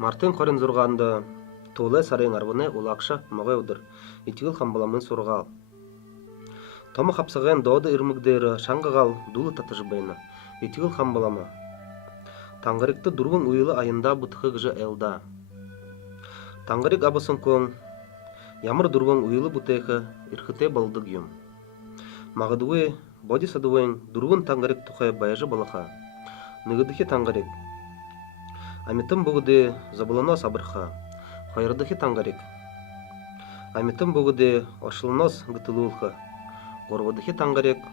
Мартын корен зурганды, тулы сарайын арбыны улакша моғеудыр, итигіл хамбаламын сургал. Тома хапсаған доды ирмигдері шаңғығал дулы татыжбайны, итигіл хамбалама. Таңғырикты дургун уйлы айында бұтқы гжы элда. Таңғырик абысын коң, ямыр дургун уйлы бұтайқы ирхыте балдык юм. Мағыдуы, боди садуын дургун таңғырик тұқай баяжы балаха. Нығыдықи таңғырик. Амитым бұғыды забылыно сабырха, хайырдықи таңғарик. Амитым бұғыды оршылынос гытылуылха, горвадықи таңғарик.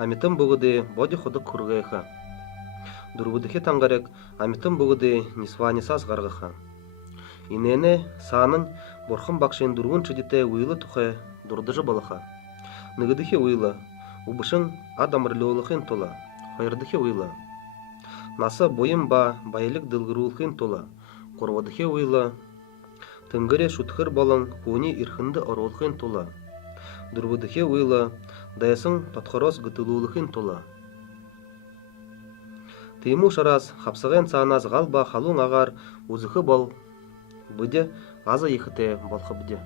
Амитым бұғыды боди ходық күргайха. Дұрбыдықи таңғарик, амитым бұғыды нисванисас ғарғыха. Инені саанын борхым бақшын дұрғын чыдите уйлы тұхай дұрдыжы балаха. Нығыдықи уйлы, убышын адамырлеулықын тола, хайырдықи уйлы. Насы бойым ба байлық дылғыруылқын тола, корвадықи уйлы. Тыңгыре шутхыр балын куни ирхынды оруылқын тола. Дұрбыдықи уйлы, даясын татқарос гытылуылқын тола. Тыйму шарас, хапсығын саанас ғалба халуң ағар, узықы бол, бұде ғаза ехіте балқы бұде.